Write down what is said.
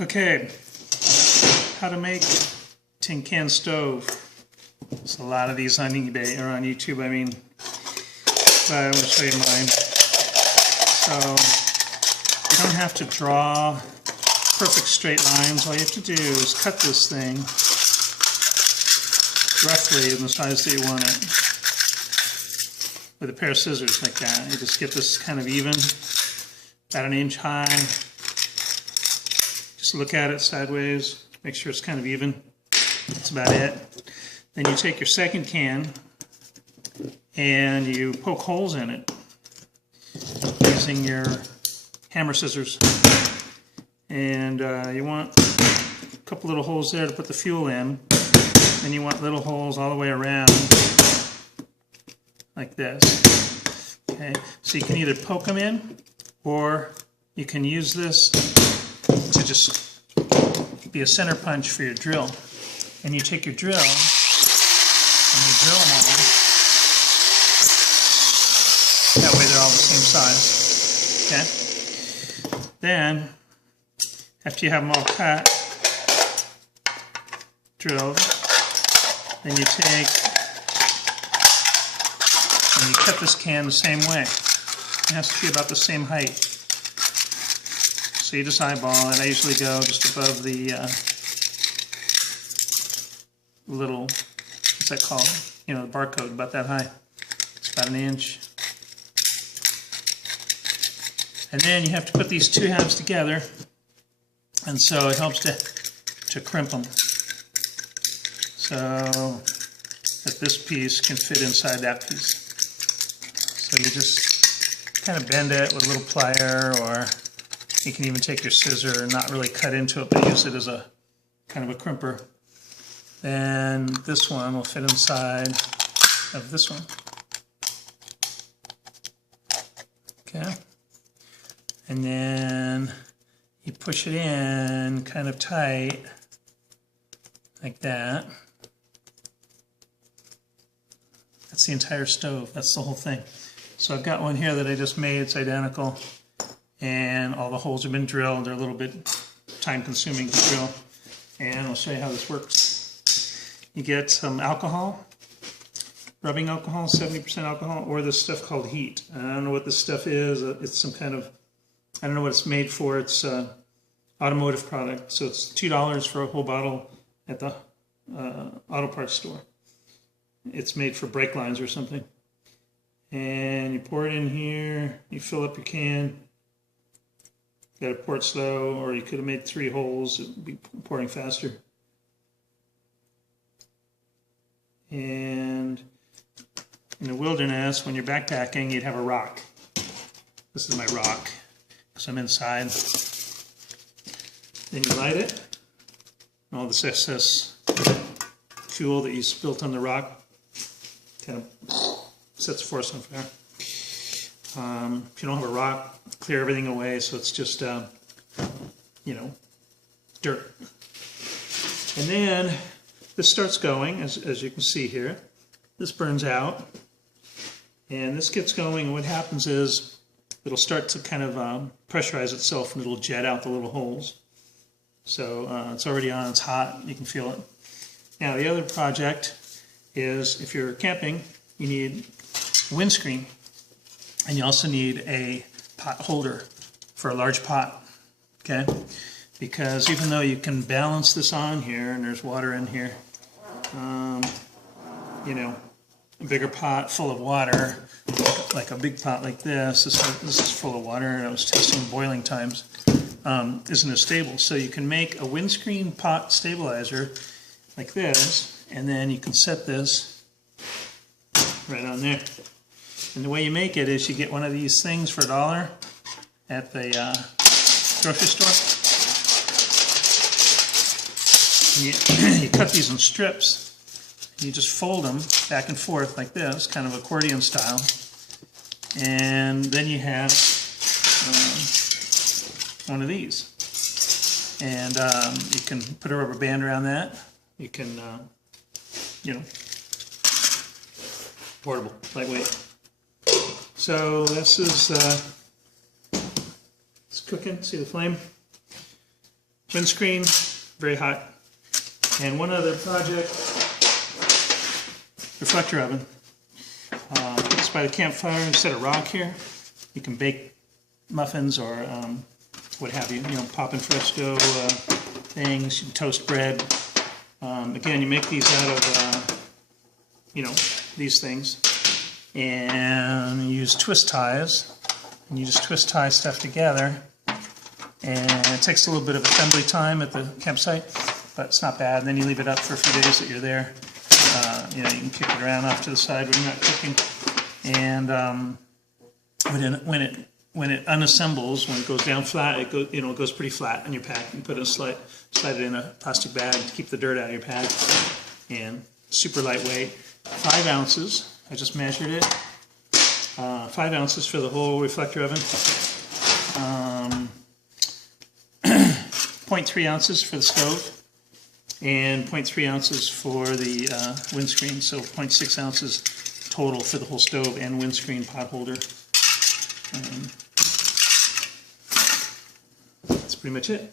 Okay, how to make tin can stove. There's a lot of these on eBay or on YouTube, I mean, but I want to show you mine. So you don't have to draw perfect straight lines. All you have to do is cut this thing roughly in the size that you want it with a pair of scissors like that. You just get this kind of even, about an inch high. Just look at it sideways, make sure it's kind of even. That's about it. Then you take your second can and you poke holes in it using your hammer scissors. And you want a couple little holes there to put the fuel in. Then you want little holes all the way around like this. Okay, so you can either poke them in or you can use this to just be a center punch for your drill. And you take your drill and you drill them all. That way they're all the same size. Okay? Then, after you have them all cut, drilled, then you take and you cut this can the same way. It has to be about the same height. So you just eyeball it. I usually go just above the little, what's that called? You know, the barcode, about that high. It's about an inch. And then you have to put these two halves together, and so it helps to crimp them. So that this piece can fit inside that piece. So you just kind of bend it with a little plier, or you can even take your scissor and not really cut into it, but use it as a kind of a crimper. Then this one will fit inside of this one. Okay. And then you push it in kind of tight, like that. That's the entire stove. That's the whole thing. So I've got one here that I just made. It's identical. And all the holes have been drilled. They're a little bit time consuming to drill. And I'll show you how this works. You get some alcohol, rubbing alcohol, 70% alcohol, or this stuff called heat. I don't know what this stuff is. It's some kind of, I don't know what it's made for. It's an automotive product. So it's $2 for a whole bottle at the auto parts store. It's made for brake lines or something. And you pour it in here. You fill up your can. You got to pour it slow, or you could have made 3 holes. It would be pouring faster. And in the wilderness, when you're backpacking, you'd have a rock. This is my rock, because I'm inside. Then you light it. And all this excess fuel that you spilt on the rock kind of sets the forest on fire. If you don't have a rock, clear everything away, so it's just, you know, dirt. And then this starts going, as you can see here. This burns out, and this gets going, and what happens is it'll start to kind of pressurize itself, and it'll jet out the little holes. So it's already on, it's hot, you can feel it. Now the other project is, if you're camping, you need a windscreen, and you also need a pot holder for a large pot, okay? Because even though you can balance this on here, and there's water in here, you know, a bigger pot full of water, like a big pot like this is full of water, and I was testing boiling times, isn't as stable. So you can make a windscreen pot stabilizer like this, and then you can set this right on there. And the way you make it is you get one of these things for $1 at the grocery store. And you cut these in strips. You just fold them back and forth like this, kind of accordion style. And then you have one of these. And you can put a rubber band around that. You can, you know, portable, lightweight. So this is it's cooking. See the flame? windscreen, very hot. And one other project, reflector oven. It's by the campfire. Instead of rock here, you can bake muffins or what have you. You know, pop in fresh dough things. You can toast bread. Again, you make these out of you know, these things, and you use twist ties, and you just twist tie stuff together. And it takes a little bit of assembly time at the campsite, but it's not bad. And then you leave it up for a few days that you're there. You know, you can kick it around off to the side when you're not cooking. And when it unassembles, when it goes down flat, it goes pretty flat in your pack. You put it slide it in a plastic bag to keep the dirt out of your pack. And super lightweight, 5 ounces. I just measured it. 5 ounces for the whole reflector oven. 0.3 ounces for the stove, and 0.3 ounces for the windscreen, so 0.6 ounces total for the whole stove and windscreen pot holder. That's pretty much it.